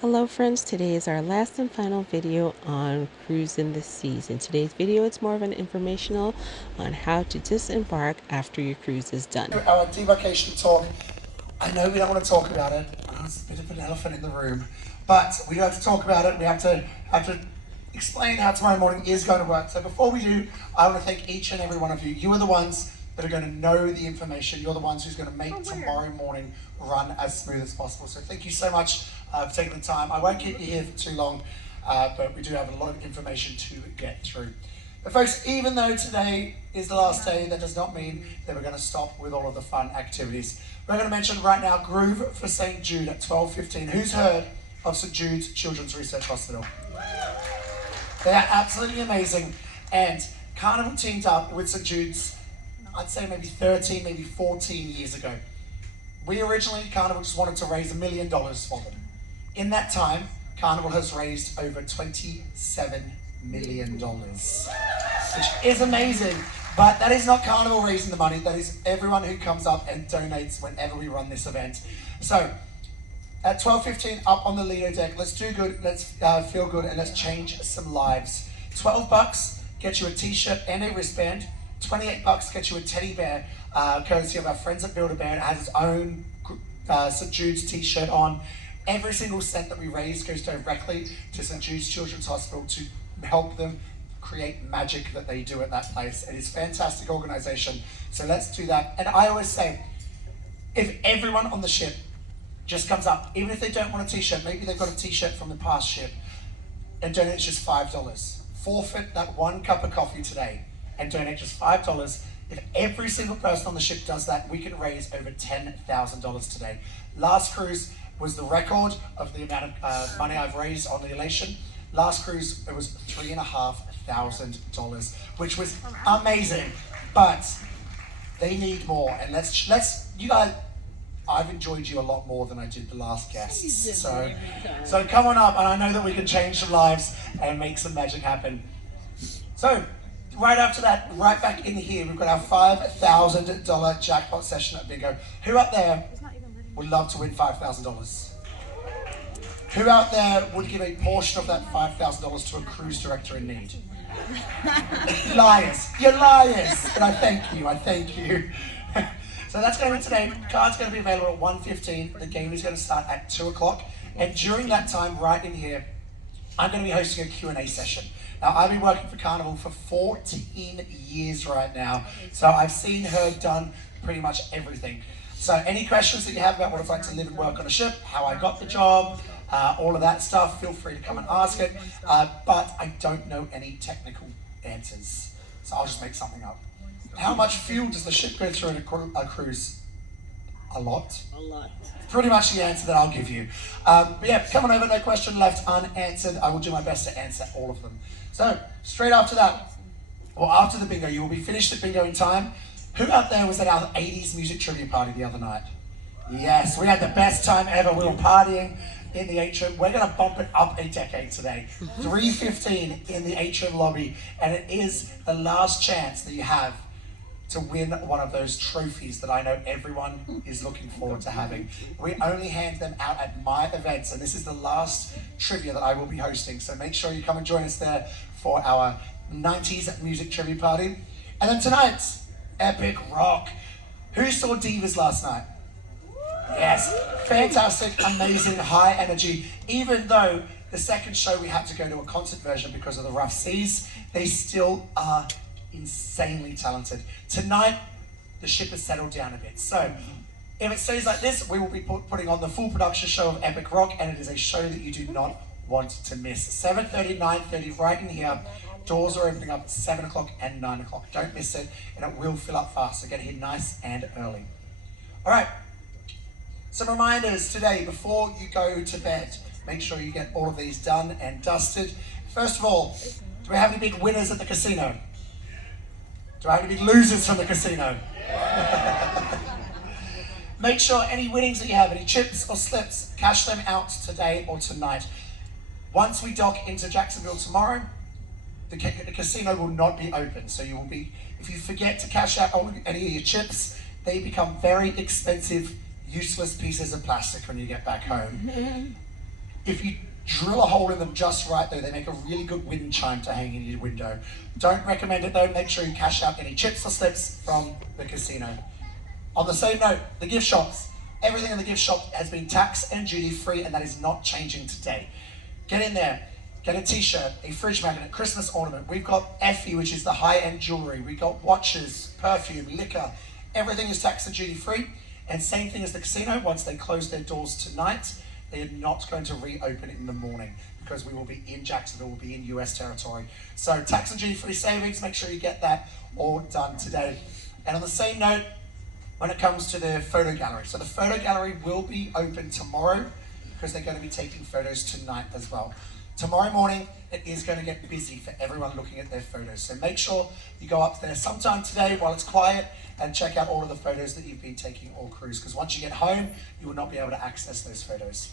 Hello friends, today is our last and final video on cruising the seas. In today's video, it's more of an informational on how to disembark after your cruise is done. Our debarkation talk, I know we don't want to talk about it. It's a bit of an elephant in the room, but we do have to talk about it. We have to explain how tomorrow morning is going to work. So before we do, I want to thank each and every one of you. You are the ones that are going to know the information. You're the ones who's going to make tomorrow morning run as smooth as possible. So thank you so much for taking the time. I won't keep you here for too long, but we do have a lot of information to get through. But folks, even though today is the last day, that does not mean that we're going to stop with all of the fun activities. We're going to mention right now Groove for St. Jude at 12:15. Who's heard of St. Jude's Children's Research Hospital? They are absolutely amazing. And Carnival teamed up with St. Jude's, I'd say maybe 13, maybe 14 years ago. We originally, Carnival just wanted to raise $1 million for them. In that time, Carnival has raised over $27 million, which is amazing. But that is not Carnival raising the money, that is everyone who comes up and donates whenever we run this event. So, at 12:15 up on the Lido deck, let's do good, let's feel good, and let's change some lives. $12 gets you a t-shirt and a wristband. $28 gets you a teddy bear, courtesy of our friends at Build-A-Bear. It has its own St. Jude's t-shirt on. Every single cent that we raise goes directly to St. Jude's Children's Hospital to help them create magic that they do at that place. It is a fantastic organization, so let's do that. And I always say, if everyone on the ship just comes up, even if they don't want a t-shirt, maybe they've got a t-shirt from the past ship, and donate just $5. Forfeit that one cup of coffee today and donate just $5. If every single person on the ship does that, we can raise over $10,000 today. Last cruise was the record of the amount of money I've raised on the Elation. Last cruise, it was $3,500, which was amazing, but they need more. And let's you guys, I've enjoyed you a lot more than I did the last guests. So come on up, and I know that we can change some lives and make some magic happen. So, right after that, right back in here, we've got our $5,000 jackpot session at Bingo. Who out there would love to win $5,000? Who out there would give a portion of that $5,000 to a cruise director in need? Liars, you're liars, and I thank you. So that's going to be today. Cards going to be available at 1:15. The game is going to start at 2 o'clock. And during that time, right in here, I'm going to be hosting a Q&A session. Now, I've been working for Carnival for 14 years right now. So I've seen her done pretty much everything. So any questions that you have about what it's like to live and work on a ship, how I got the job, all of that stuff, feel free to come and ask it. But I don't know any technical answers. So I'll just make something up. How much fuel does the ship go through in a cruise? A lot. A lot. Pretty much the answer that I'll give you. But yeah, come on over, no question left unanswered. I will do my best to answer all of them. So, straight after that, or after the bingo, you will be finished at bingo in time. Who out there was at our 80s music trivia party the other night? Yes, we had the best time ever. We were partying in the atrium. We're going to bump it up a decade today. 3:15 in the atrium lobby, and it is the last chance that you have to win one of those trophies that I know everyone is looking forward to having. We only hand them out at my events, and this is the last trivia that I will be hosting, so make sure you come and join us there for our 90s music trivia party. And then tonight's epic rock. Who saw Divas last night? Yes, fantastic, amazing, high energy. Even though the second show we had to go to a concert version because of the rough seas, they still are insanely talented. Tonight, the ship has settled down a bit. So, if it stays like this, we will be putting on the full production show of Epic Rock, and it is a show that you do not want to miss. 7:30, 9:30, right in here. Doors are opening up at 7 o'clock and 9 o'clock. Don't miss it, and it will fill up fast, so get here nice and early. All right, some reminders today before you go to bed. Make sure you get all of these done and dusted. First of all, do we have any big winners at the casino? Do I have any big losers from the casino? Make sure any winnings that you have, any chips or slips, cash them out today or tonight. Once we dock into Jacksonville tomorrow, the casino will not be open. So you will be, if you forget to cash out any of your chips, they become very expensive, useless pieces of plastic when you get back home. If you drill a hole in them just right though, they make a really good wind chime to hang in your window. Don't recommend it though. Make sure you cash out any chips or slips from the casino. On the same note, the gift shops. Everything in the gift shop has been tax and duty free, and that is not changing today. Get in there, get a t-shirt, a fridge magnet, Christmas ornament. We've got Effie, which is the high-end jewelry. We've got watches, perfume, liquor. Everything is tax and duty free. And same thing as the casino, once they close their doors tonight, they are not going to reopen it in the morning because we will be in Jacksonville, we'll be in US territory. So tax and duty free savings, make sure you get that all done today. And on the same note, when it comes to the photo gallery. So the photo gallery will be open tomorrow because they're going to be taking photos tonight as well. Tomorrow morning, it is going to get busy for everyone looking at their photos. So make sure you go up there sometime today while it's quiet and check out all of the photos that you've been taking all cruise, because once you get home, you will not be able to access those photos.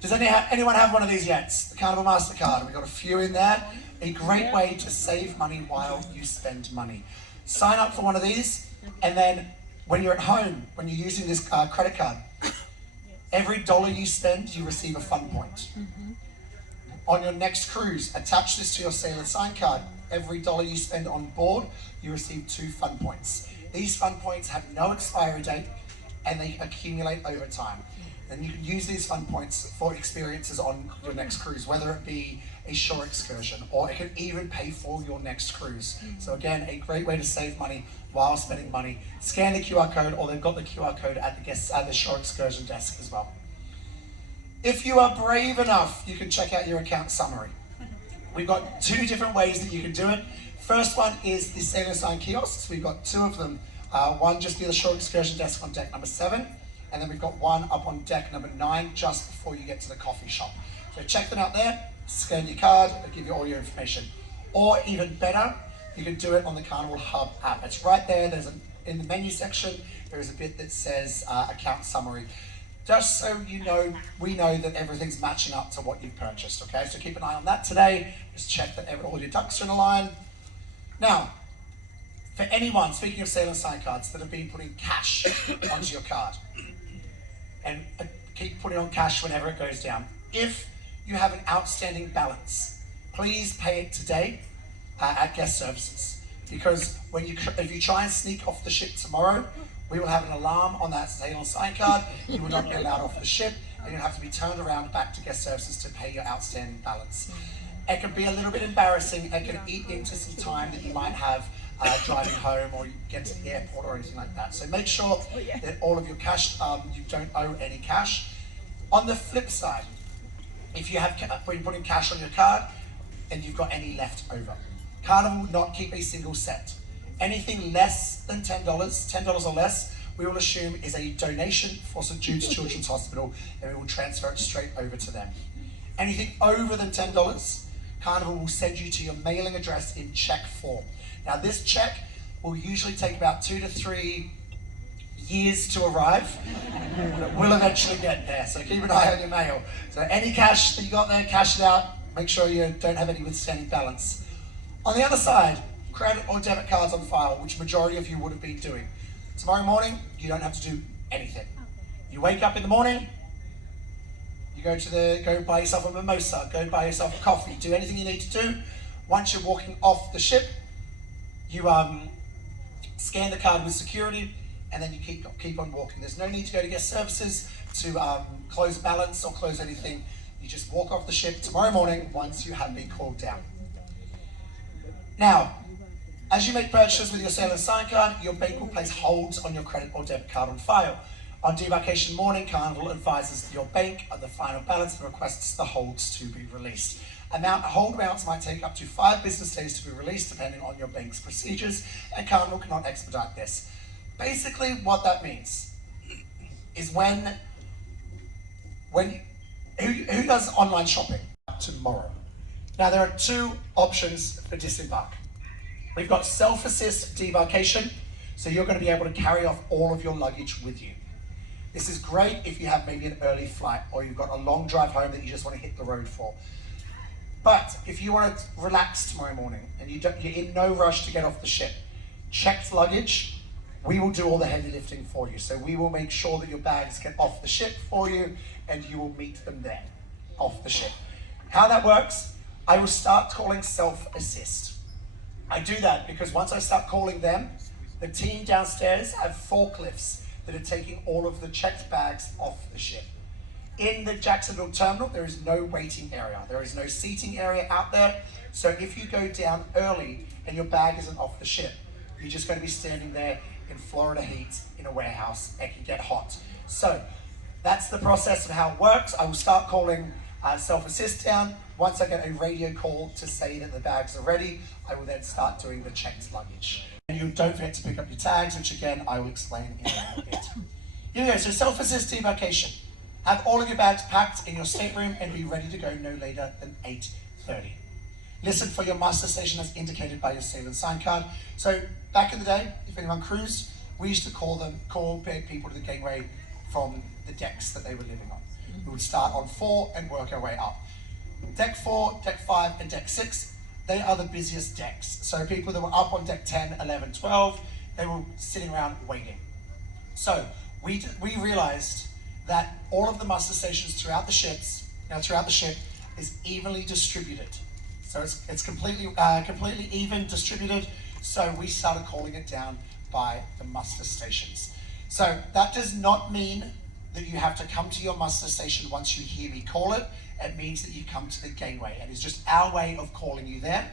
Does anyone have one of these yet? The Carnival Mastercard. We've got a few in there. A great way to save money while you spend money. Sign up for one of these, and then when you're at home, when you're using this credit card, every dollar you spend, you receive a fun point. On your next cruise, attach this to your Sailor Sign card. Every dollar you spend on board, you receive 2 fun points. These fun points have no expiry date, and they accumulate over time. And you can use these fun points for experiences on your next cruise, whether it be a shore excursion, or it can even pay for your next cruise. So again, a great way to save money while spending money. Scan the QR code, or they've got the QR code at the shore excursion desk as well. If you are brave enough, you can check out your account summary. We've got 2 different ways that you can do it. First one is the Sailor Sign kiosks. We've got 2 of them. One just near the shore excursion desk on deck number 7, and then we've got one up on deck number 9 just before you get to the coffee shop. So check them out there, scan your card, it'll give you all your information. Or even better, you can do it on the Carnival Hub app. It's right there. In the menu section, there is a bit that says account summary. Just so you know, we know that everything's matching up to what you've purchased, okay? So keep an eye on that today. Just check that all your ducks are in a line. Now, for anyone, speaking of Sailor Sign cards, that have been putting cash onto your card, and keep putting on cash whenever it goes down. If you have an outstanding balance, please pay it today at guest services, because if you try and sneak off the ship tomorrow, we will have an alarm on that Sailor Sign card. You will not be allowed off the ship, and you'll have to be turned around back to guest services to pay your outstanding balance. It can be a little bit embarrassing. It can eat into some time that you might have driving home, or you get to the airport or anything like that. So make sure that all of your cash, you don't owe any cash. On the flip side, if you have been putting cash on your card and you've got any left over, Carnival will not keep a single cent. Anything less than $10 or less, we will assume is a donation for St. Jude's Children's Hospital, and we will transfer it straight over to them. Anything over than $10, Carnival will send you to your mailing address in check form. Now this check will usually take about 2 to 3 years to arrive, but it will eventually get there, so keep an eye on your mail. So any cash that you got there, cash it out, make sure you don't have any withstanding balance. On the other side, credit or debit cards on file, which majority of you would have been doing. Tomorrow morning, you don't have to do anything. You wake up in the morning, you go buy yourself a mimosa, go buy yourself a coffee, do anything you need to do. Once you're walking off the ship, you scan the card with security, and then you keep on walking. There's no need to go to guest services to close balance or close anything. You just walk off the ship tomorrow morning once you have been called down. Now, as you make purchases with your Sailor Sign card, your bank will place holds on your credit or debit card on file. On debarkation morning, Carnival advises your bank of the final balance and requests the holds to be released. Hold amounts might take up to 5 business days to be released, depending on your bank's procedures, and Carnival cannot expedite this. Basically, what that means is who does online shopping tomorrow? Now, there are 2 options for Disembark. We've got self-assist debarkation, so you're going to be able to carry off all of your luggage with you. This is great if you have maybe an early flight, or you've got a long drive home that you just want to hit the road for. But if you want to relax tomorrow morning and you're in no rush to get off the ship, checked luggage, we will do all the heavy lifting for you. So we will make sure that your bags get off the ship for you, and you will meet them there. off the ship. How that works, I will start calling self-assist. I do that because once I start calling them, the team downstairs have forklifts that are taking all of the checked bags off the ship. In the Jacksonville terminal, there is no waiting area. There is no seating area out there. So if you go down early and your bag isn't off the ship, you're just going to be standing there in Florida heat in a warehouse. It can get hot. So that's the process of how it works. I will start calling self-assist down. Once I get a radio call to say that the bags are ready, I will then start doing the checked luggage. And you don't forget to pick up your tags, which again, I will explain in a bit. Here we go, so self-assist debarkation. Have all of your bags packed in your stateroom and be ready to go no later than 8:30. Listen for your muster station as indicated by your sail and sign card. So back in the day, if anyone cruised, we used to call people to the gangway from the decks that they were living on. We would start on 4 and work our way up. Deck 4, Deck 5, and Deck 6, they are the busiest decks. So people that were up on Deck 10, 11, 12, they were sitting around waiting. So we realized that all of the muster stations throughout the ship is evenly distributed. So it's completely even distributed. So we started calling it down by the muster stations. So that does not mean that you have to come to your muster station once you hear me call it. It means that you come to the gangway, and it's just our way of calling you there.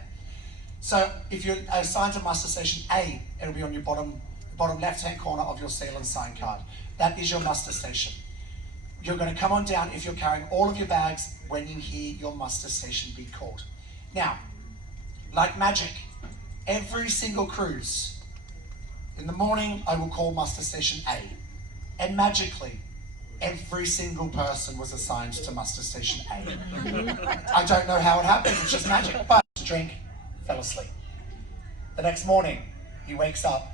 So if you're assigned to muster station A, it'll be on your bottom left-hand corner of your sail and sign card. That is your muster station. You're going to come on down if you're carrying all of your bags when you hear your muster station be called. Now, like magic, every single cruise, in the morning I will call muster station A, and magically, every single person was assigned to muster station A. I don't know how it happened, it's just magic. But drink, fell asleep. The next morning, he wakes up.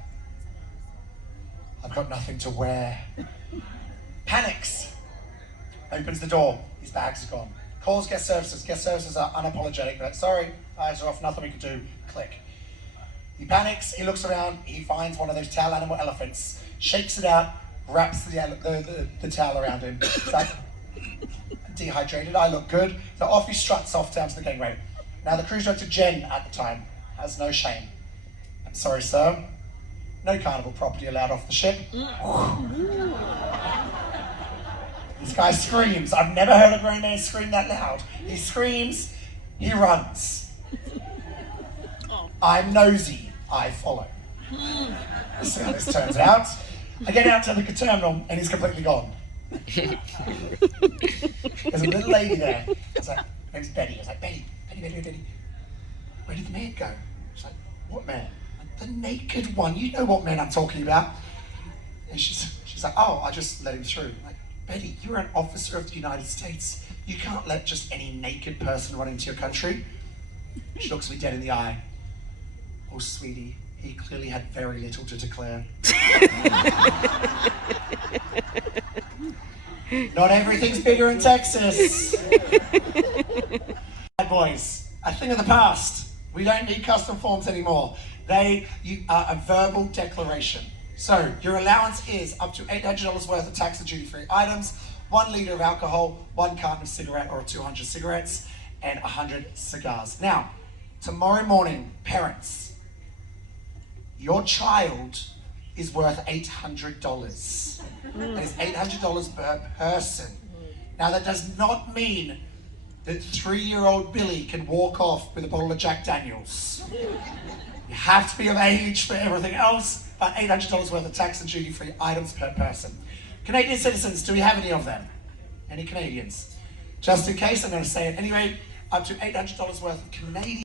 I've got nothing to wear. Panics. Opens the door, his bags are gone. Calls guest services. Guest services are unapologetic. They're like, sorry, eyes are off, nothing we can do. Click. He panics, he looks around, he finds one of those towel animal elephants, shakes it out, wraps the towel around him. He's like, dehydrated, I look good. So off he struts off down to the gangway. Now the cruise director, Jen, at the time, has no shame. I'm sorry, sir. No carnival property allowed off the ship. This guy screams. I've never heard a grown man scream that loud. He screams, he runs. I'm nosy, I follow. Let's see how this turns out. I get out to the terminal and he's completely gone. There's a little lady there. It's like, her name's Betty. I was like, Betty. Where did the man go? She's like, what man? Like, the naked one. You know what man I'm talking about. And she's like, oh, I just let him through. I'm like, Betty, you're an officer of the United States. You can't let just any naked person run into your country. She looks me dead in the eye. Oh, sweetie, he clearly had very little to declare. Not everything's bigger in Texas. Bad boys, a thing of the past. We don't need custom forms anymore. They are a verbal declaration. So your allowance is up to $800 worth of tax and duty-free items, 1 liter of alcohol, 1 carton of cigarette or 200 cigarettes, and 100 cigars. Now, tomorrow morning, parents, your child is worth $800. That is $800 per person. Now that does not mean that 3-year-old Billy can walk off with a bottle of Jack Daniels. You have to be of age for everything else, but $800 worth of tax and duty-free items per person. Canadian citizens, do we have any of them? Any Canadians? Just in case, I'm going to say it anyway, up to $800 worth of Canadian.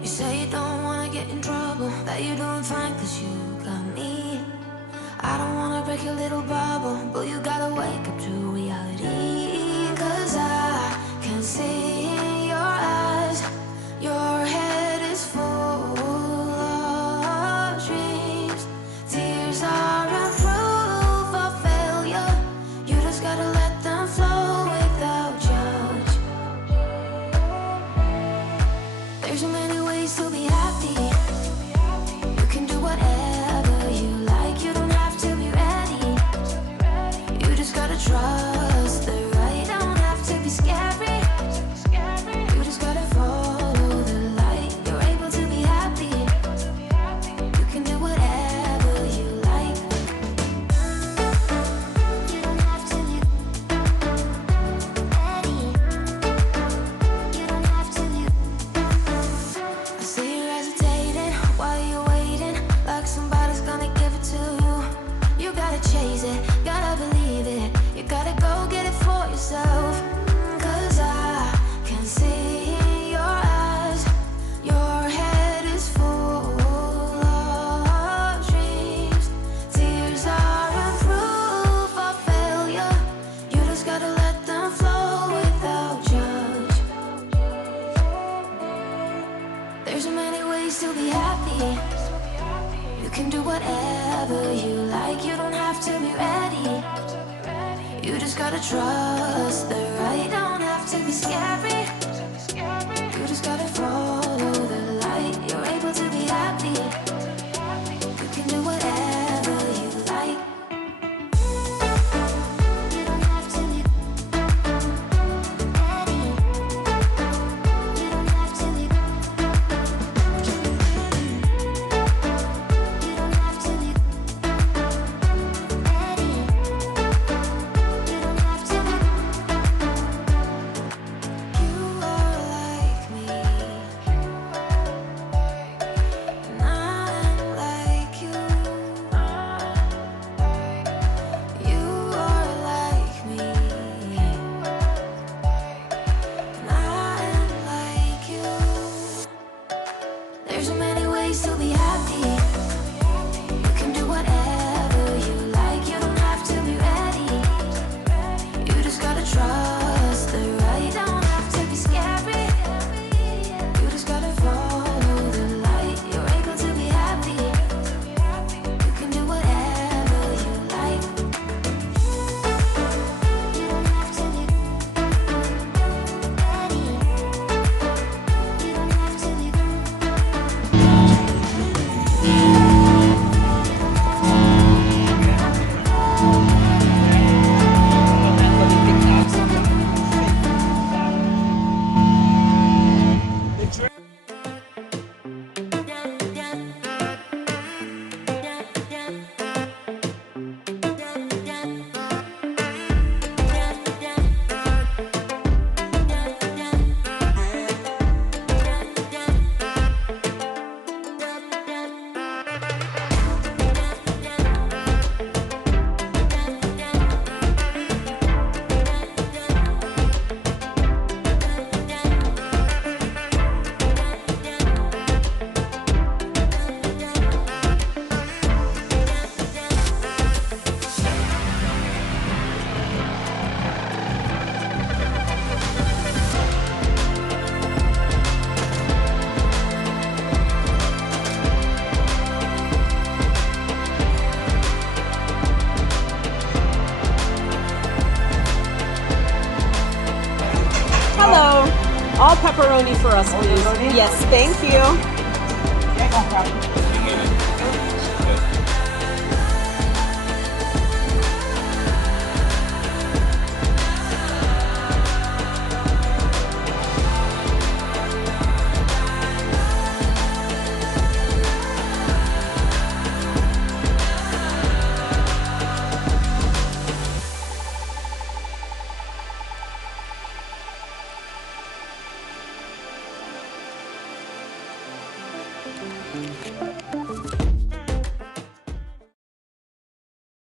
You say you don't want to get in trouble, that you're doing fine cause you got me. I don't want to break your little bubble, but you gotta wake up to reality. Cause I can see in your eyes, your head is full of dreams. Tears are You can do whatever you like. You don't have to be ready. You just gotta trust the right. Don't have to be scary. You just gotta follow the light. You're able to be happy. You can do whatever you like. You don't have to be ready. You don't have to be You don't have to be ready. You don't have to be You are like me, and I'm like you. You are like me, and I'm like you. There's so many ways to be happy. You can do whatever you like. You don't have to be ready. You just gotta trust the right. Don't have to be scary. You just gotta follow the light. You're able to be happy. You can do whatever you like. You don't have to be ready. You don't have to be Hello. All pepperoni for us, please. Yes, thank you.